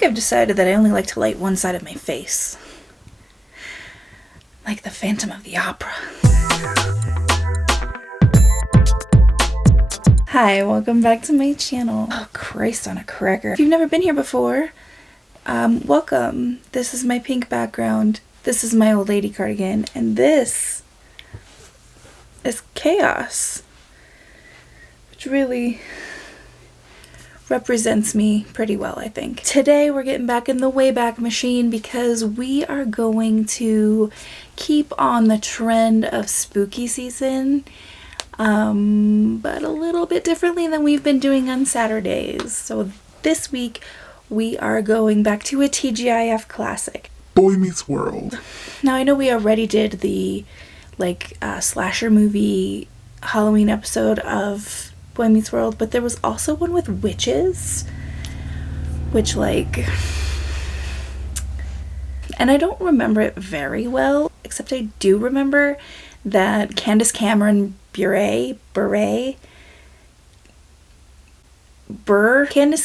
think I've decided that I only like to light one side of my face. Like the Phantom of the Opera. Hi, welcome back to my channel. Oh, Christ on a cracker. If you've never been here before, welcome. This is my pink background. This is my old lady cardigan. And this is chaos, which really represents me pretty well, I think. Today we're getting back in the Wayback Machine because we are going to keep on the trend of spooky season, but a little bit differently than we've been doing on Saturdays. So this week we are going back to a TGIF classic, Boy Meets World. Now I know we already did the slasher movie Halloween episode of Boy Meets World, but there was also one with witches, which and I don't remember it very well, except I do remember that Candace Cameron Candace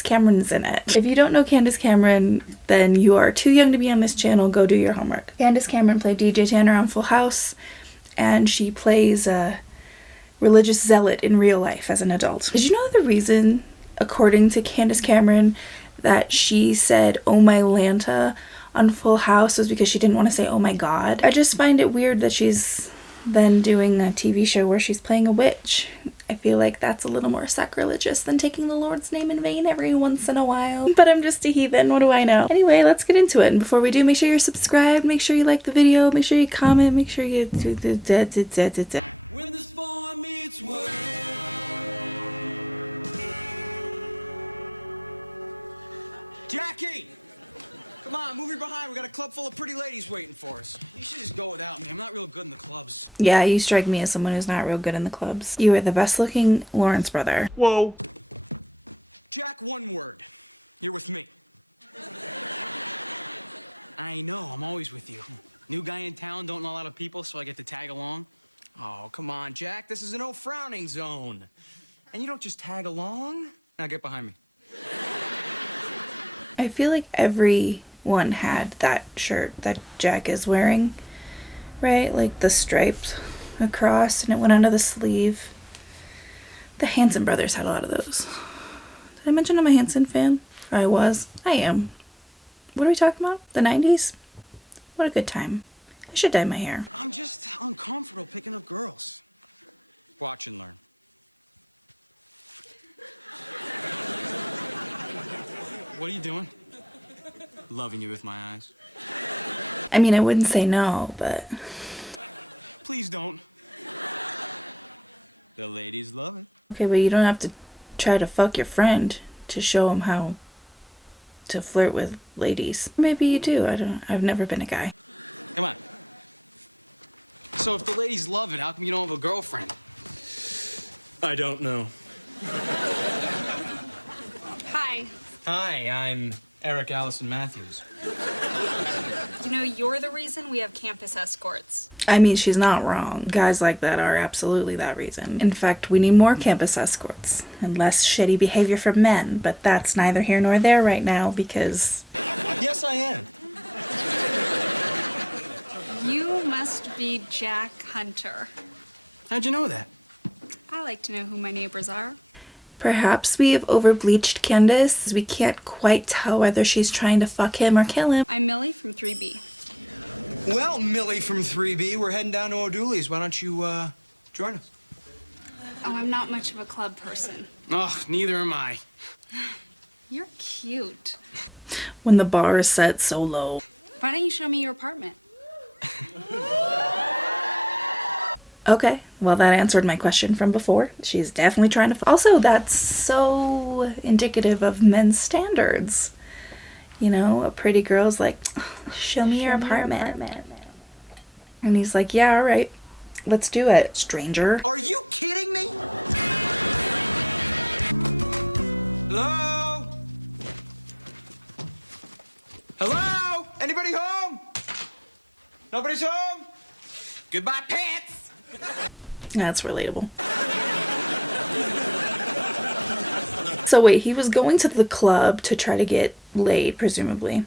Cameron's in it. If you don't know Candace Cameron, then you are too young to be on this channel. Go do your homework. Candace Cameron played DJ Tanner on Full House, and she plays a religious zealot in real life as an adult. Did you know the reason, according to Candace Cameron, that she said "Oh my Lanta" on Full House was because she didn't want to say "Oh my God"? I just find it weird that she's then doing a TV show where she's playing a witch. I feel like that's a little more sacrilegious than taking the Lord's name in vain every once in a while. But I'm just a heathen, what do I know? Anyway, let's get into it. And before we do, make sure you're subscribed, make sure you like the video, make sure you comment, make sure you Yeah, you strike me as someone who's not real good in the clubs. You are the best looking Lawrence brother. Whoa. I feel like everyone had that shirt that Jack is wearing, right? Like the stripes across and it went under the sleeve. The Hanson brothers had a lot of those. Did I mention I'm a Hanson fan? Or I was. I am. What are we talking about? The 90s? What a good time. I should dye my hair. I mean, I wouldn't say no, but okay, but you don't have to try to fuck your friend to show him how to flirt with ladies. Maybe you do. I've never been a guy. I mean, she's not wrong. Guys like that are absolutely that reason. In fact, we need more campus escorts and less shitty behavior from men, but that's neither here nor there right now because perhaps we have overbleached Candace. We can't quite tell whether she's trying to fuck him or kill him. When the bar is set so low. Okay, well that answered my question from before. She's definitely trying to. Also, that's so indicative of men's standards. You know, a pretty girl's like, show me your apartment. And he's like, yeah, all right, let's do it, stranger. That's relatable. So wait, he was going to the club to try to get laid, presumably,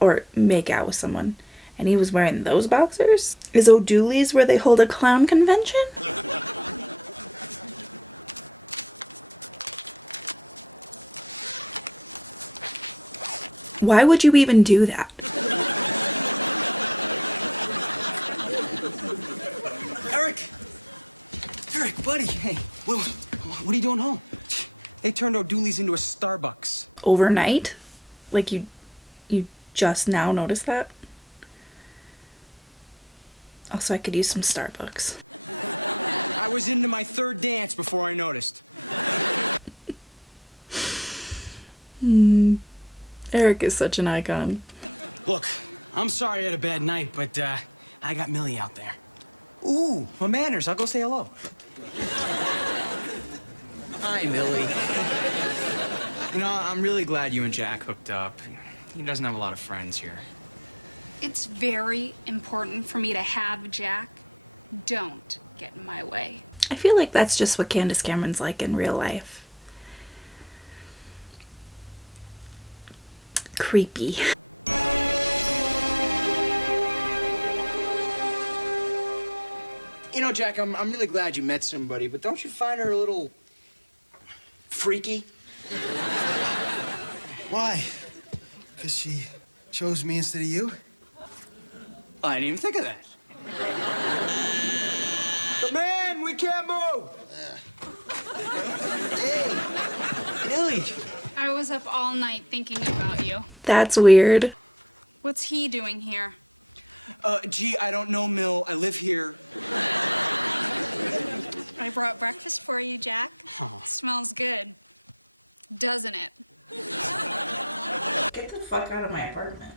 or make out with someone, and he was wearing those boxers? Is O'Dooley's where they hold a clown convention? Why would you even do that? Overnight? Like you just now noticed that? Also, I could use some Starbucks. Hmm. Eric is such an icon. I feel like that's just what Candace Cameron's like in real life. Creepy. That's weird. Get the fuck out of my apartment.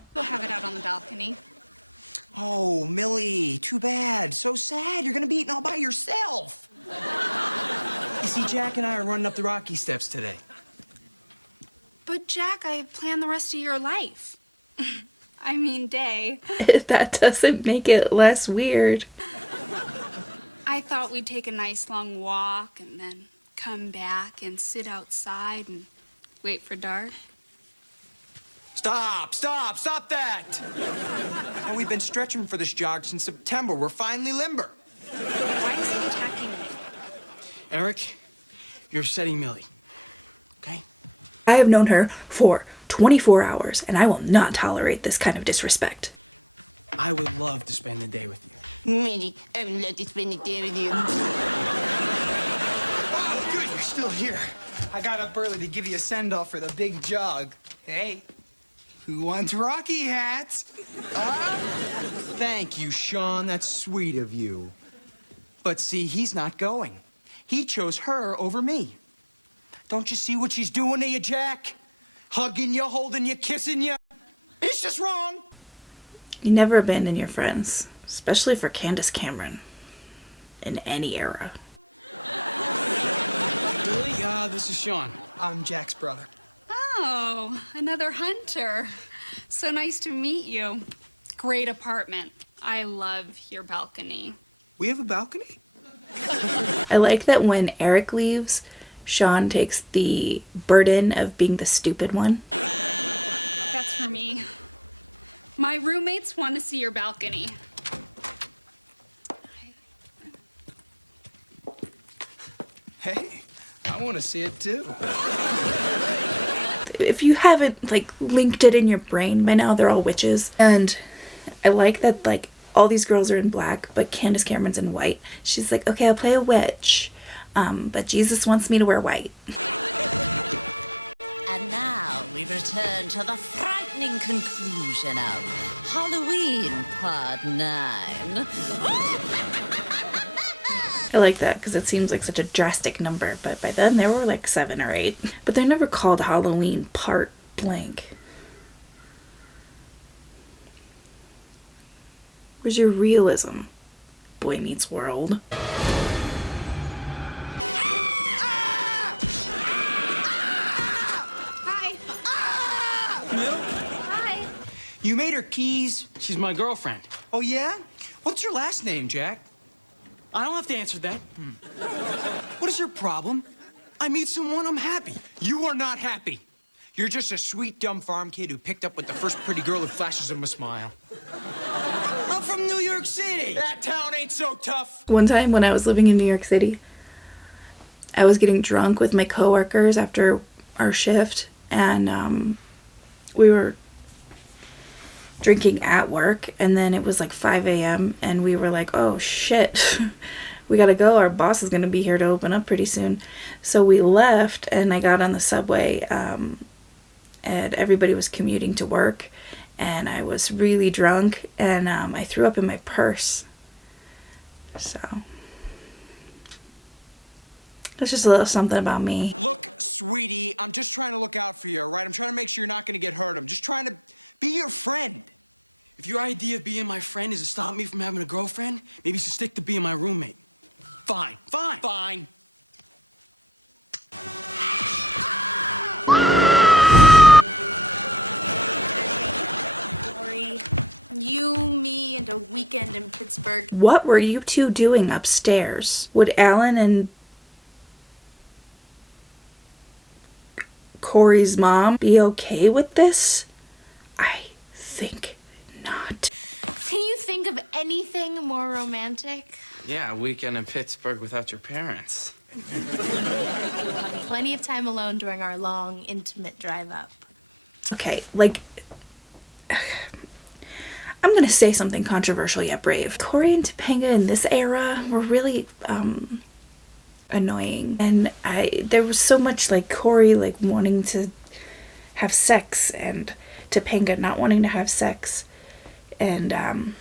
That doesn't make it less weird. I have known her for 24 hours, and I will not tolerate this kind of disrespect. You never abandon your friends, especially for Candace Cameron in any era. I like that when Eric leaves, Sean takes the burden of being the stupid one. If you haven't like linked it in your brain by now, they're all witches. And I like that like all these girls are in black, but Candace Cameron's in white. She's like, okay, I'll play a witch, but Jesus wants me to wear white. I like that because it seems like such a drastic number, but by then there were like 7 or 8. But they're never called Halloween part blank. Where's your realism? Boy Meets World. One time when I was living in New York City, I was getting drunk with my coworkers after our shift, and we were drinking at work, and then it was like 5 a.m., and we were like, oh shit, we gotta go. Our boss is gonna be here to open up pretty soon. So we left, and I got on the subway, and everybody was commuting to work, and I was really drunk, and I threw up in my purse. So that's just a little something about me. What were you two doing upstairs? Would Alan and Corey's mom be okay with this? I think not. Okay, like, I'm gonna say something controversial yet brave. Corey and Topanga in this era were really annoying, and there was so much like Corey like wanting to have sex and Topanga not wanting to have sex, and I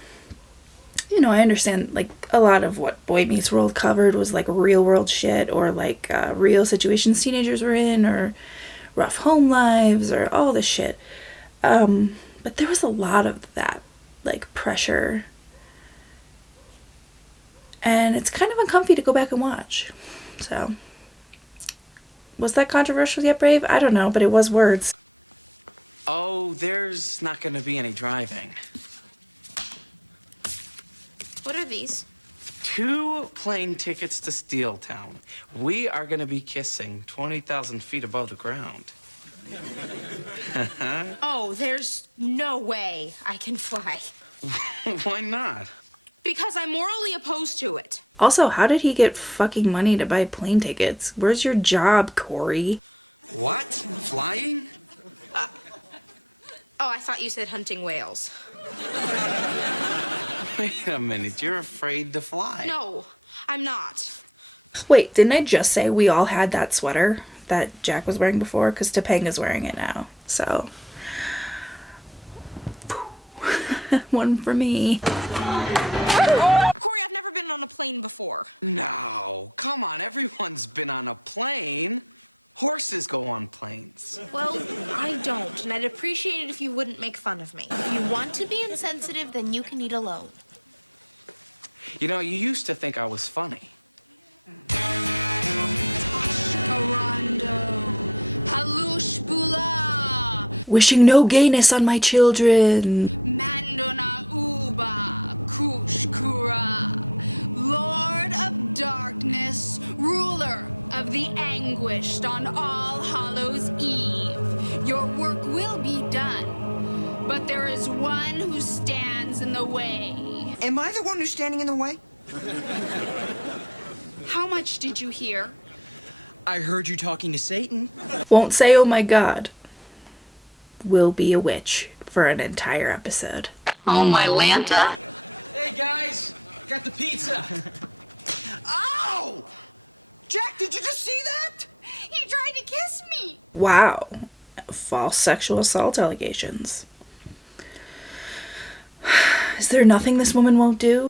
understand like a lot of what Boy Meets World covered was like real world shit, or like real situations teenagers were in, or rough home lives, or all this shit. But there was a lot of that like pressure, and it's kind of uncomfy to go back and watch. So, was that controversial yet brave? I don't know, but it was words. Also, how did he get fucking money to buy plane tickets? Where's your job, Corey? Wait, didn't I just say we all had that sweater that Jack was wearing before? Because Topanga's wearing it now. So, one for me. Wishing no gayness on my children. Won't say, oh my god. Will be a witch for an entire episode. Oh my Lanta. Wow. False sexual assault allegations. Is there nothing this woman won't do?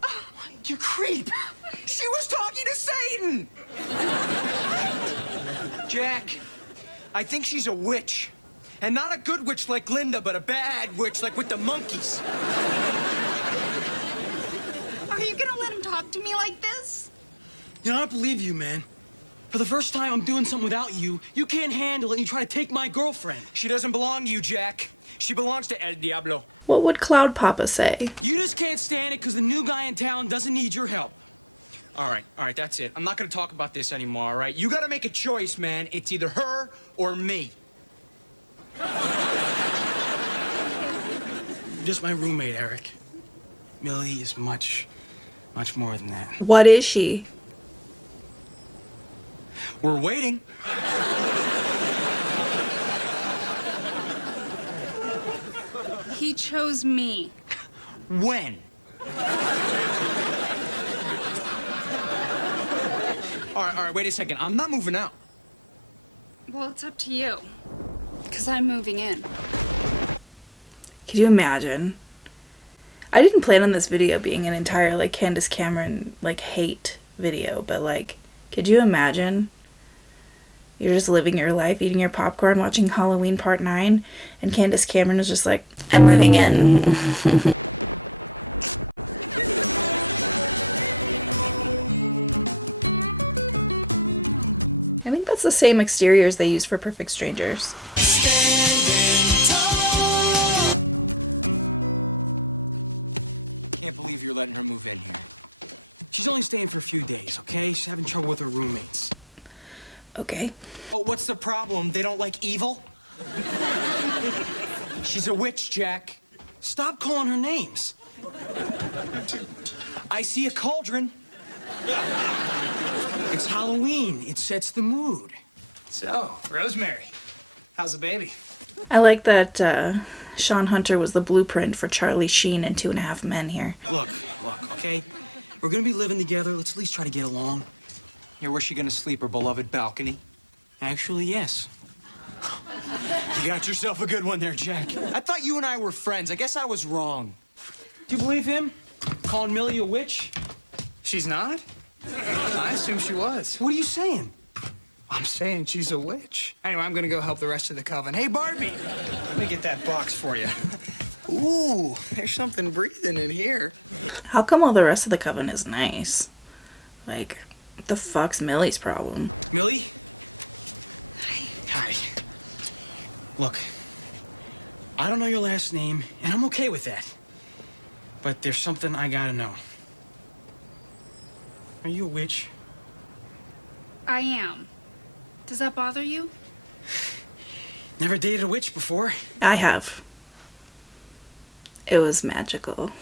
What would Cloud Papa say? What is she? Could you imagine? I didn't plan on this video being an entire like Candace Cameron like hate video, but like, could you imagine? You're just living your life, eating your popcorn, watching Halloween Part 9, and Candace Cameron is just like, I'm moving in. I think that's the same exteriors they use for Perfect Strangers. Okay. I like that Sean Hunter was the blueprint for Charlie Sheen and Two and a Half Men here. How come all the rest of the coven is nice? Like, what the fuck's Millie's problem? I have. It was magical.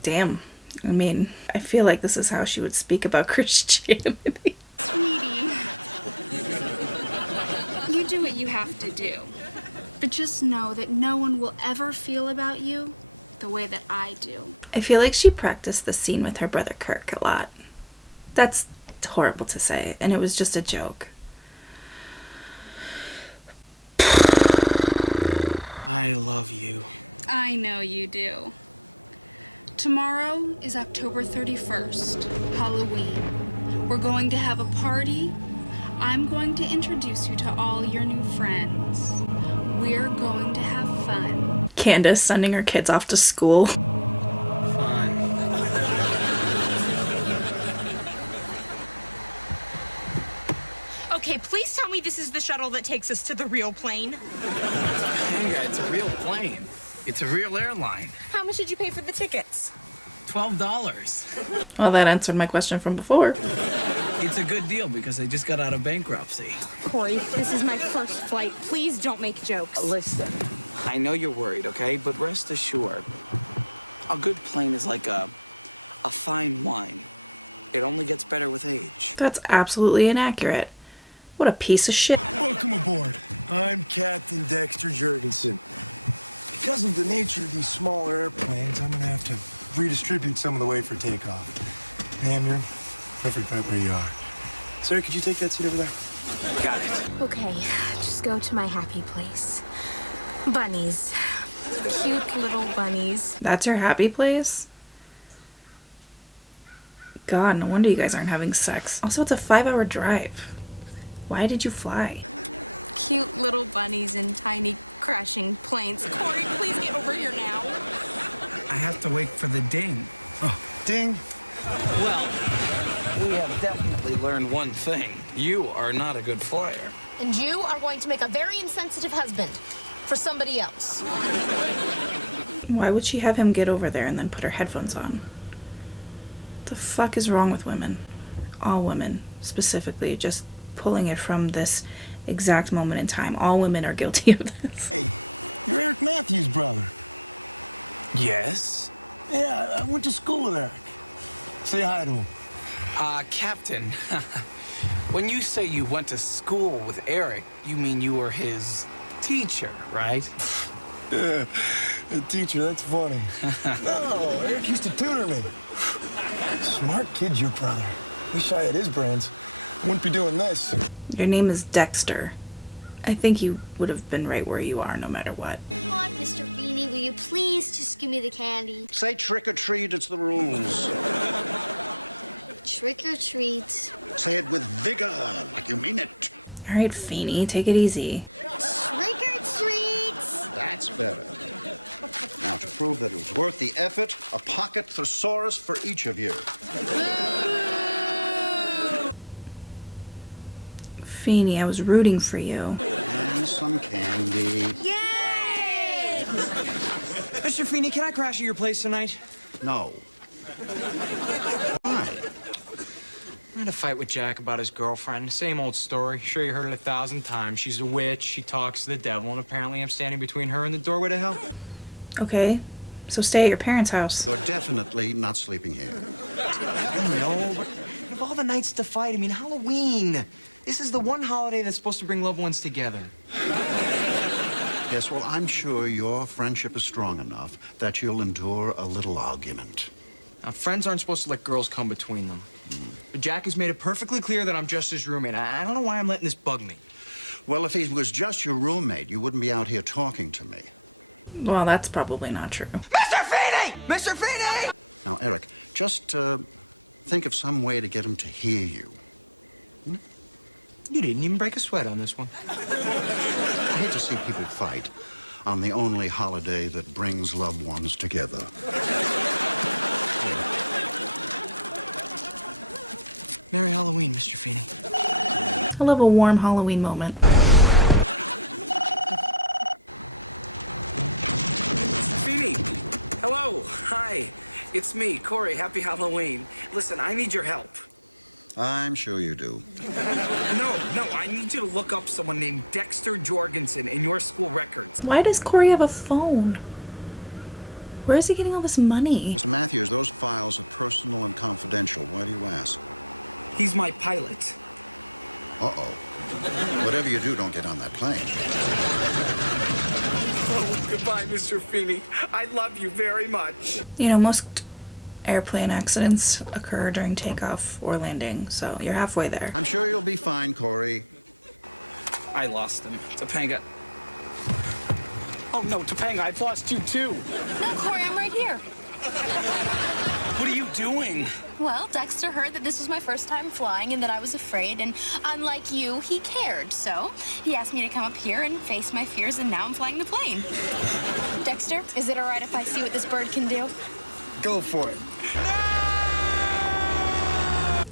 Damn. I mean, I feel like this is how she would speak about Christianity. I feel like she practiced the scene with her brother Kirk a lot. That's horrible to say, and it was just a joke. Candace sending her kids off to school. Well, that answered my question from before. That's absolutely inaccurate. What a piece of shit. That's your happy place? God, no wonder you guys aren't having sex. Also, it's a 5 hour drive. Why did you fly? Why would she have him get over there and then put her headphones on? The fuck is wrong with women? All women, specifically, just pulling it from this exact moment in time. All women are guilty of this. Your name is Dexter. I think you would have been right where you are no matter what. Alright, Feeny, take it easy. Feeny, I was rooting for you. Okay, so stay at your parents' house. Well, that's probably not true. Mr. Feeney! Mr. Feeney! I love a warm Halloween moment. Why does Corey have a phone? Where is he getting all this money? You know, most airplane accidents occur during takeoff or landing, so you're halfway there.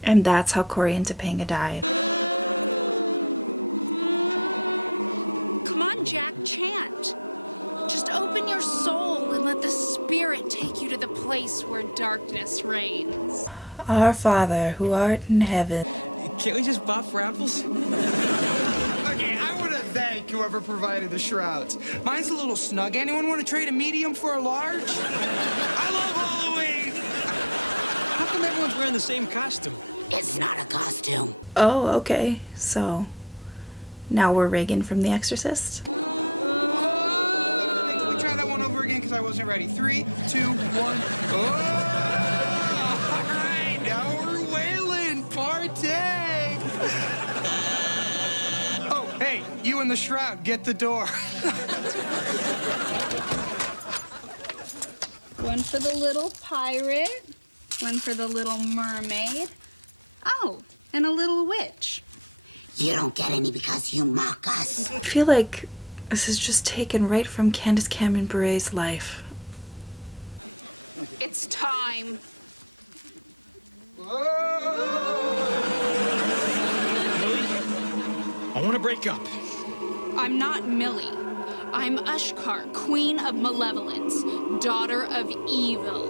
And that's how Corey and Topanga died. Our Father, who art in heaven. Oh, okay. So now we're Reagan from The Exorcist? I feel like this is just taken right from Candace Cameron Bure's life.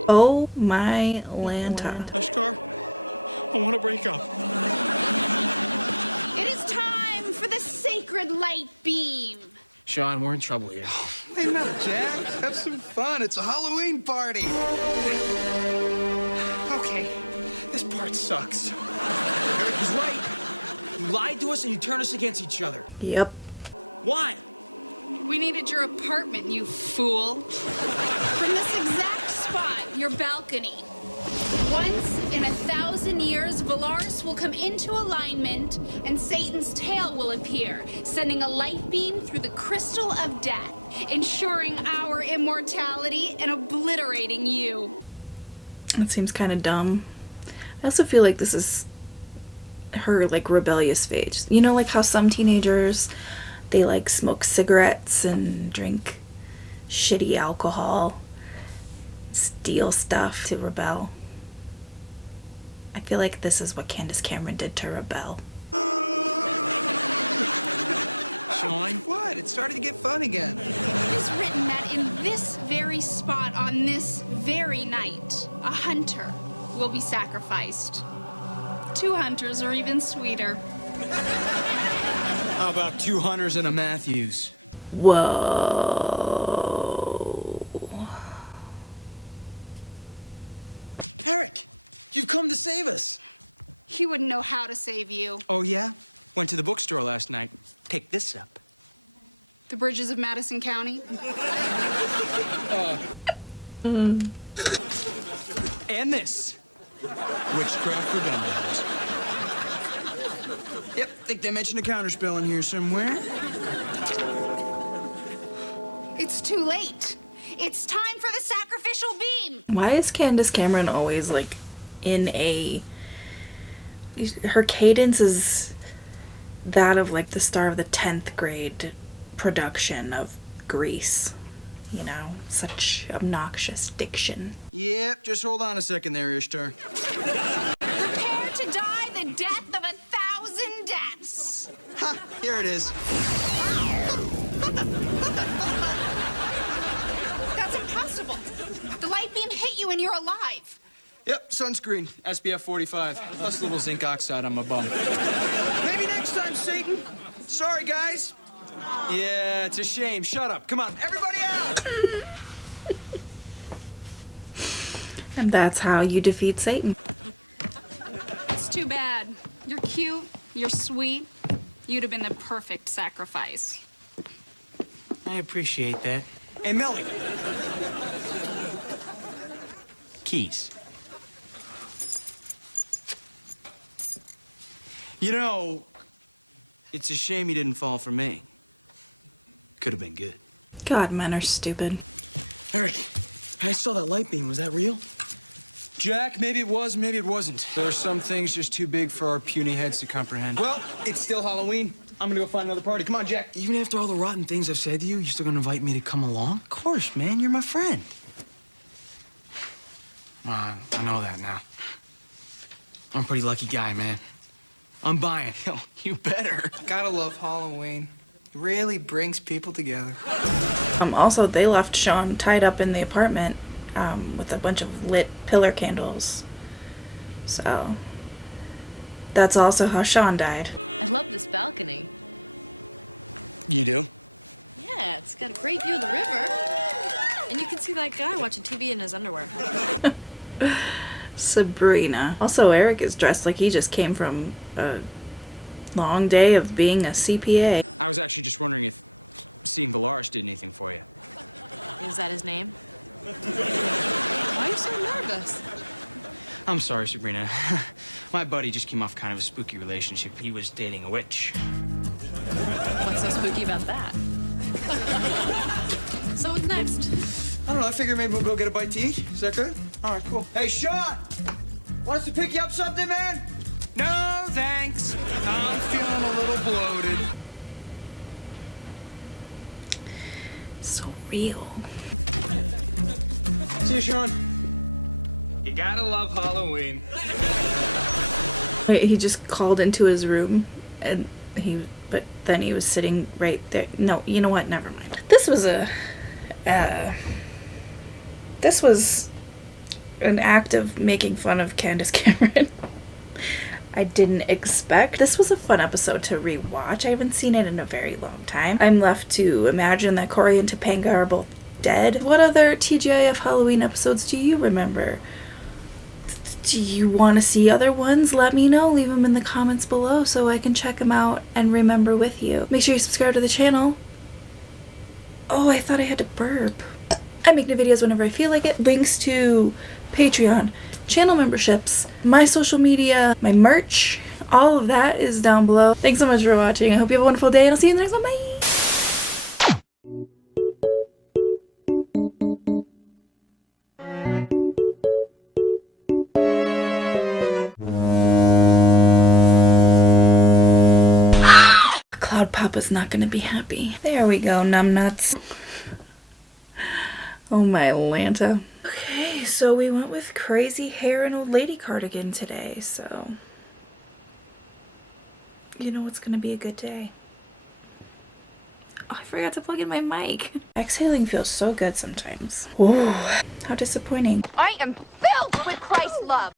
Oh my Lanta. Yep. That seems kind of dumb. I also feel like this is her like rebellious phase. You know, like how some teenagers they like smoke cigarettes and drink shitty alcohol, steal stuff to rebel. I feel like this is what Candace Cameron did to rebel. Whoa. Mm. Why is Candace Cameron always like in a. Her cadence is that of like the star of the 10th grade production of Grease. You know, such obnoxious diction. And that's how you defeat Satan. God, men are stupid. Also, they left Sean tied up in the apartment with a bunch of lit pillar candles. So, that's also how Sean died. Sabrina. Also, Eric is dressed like he just came from a long day of being a CPA. So real. Wait, he just called into his room and but then he was sitting right there. No, you know what? Never mind. Uh, this was an act of making fun of Candace Cameron. I didn't expect. This was a fun episode to rewatch. I haven't seen it in a very long time. I'm left to imagine that Corey and Topanga are both dead. What other TGIF Halloween episodes do you remember? Do you want to see other ones? Let me know. Leave them in the comments below so I can check them out and remember with you. Make sure you subscribe to the channel. Oh, I thought I had to burp. I make new videos whenever I feel like it. Links to Patreon, channel memberships, my social media, my merch, all of that is down below. Thanks so much for watching. I hope you have a wonderful day and I'll see you in the next one. Bye! Cloud Papa's not gonna be happy. There we go, numbnuts. Oh my Lanta. Okay, so we went with crazy hair and old lady cardigan today, so you know it's gonna be a good day. Oh, I forgot to plug in my mic. Exhaling feels so good sometimes. Ooh, how disappointing. I am filled with Christ's love.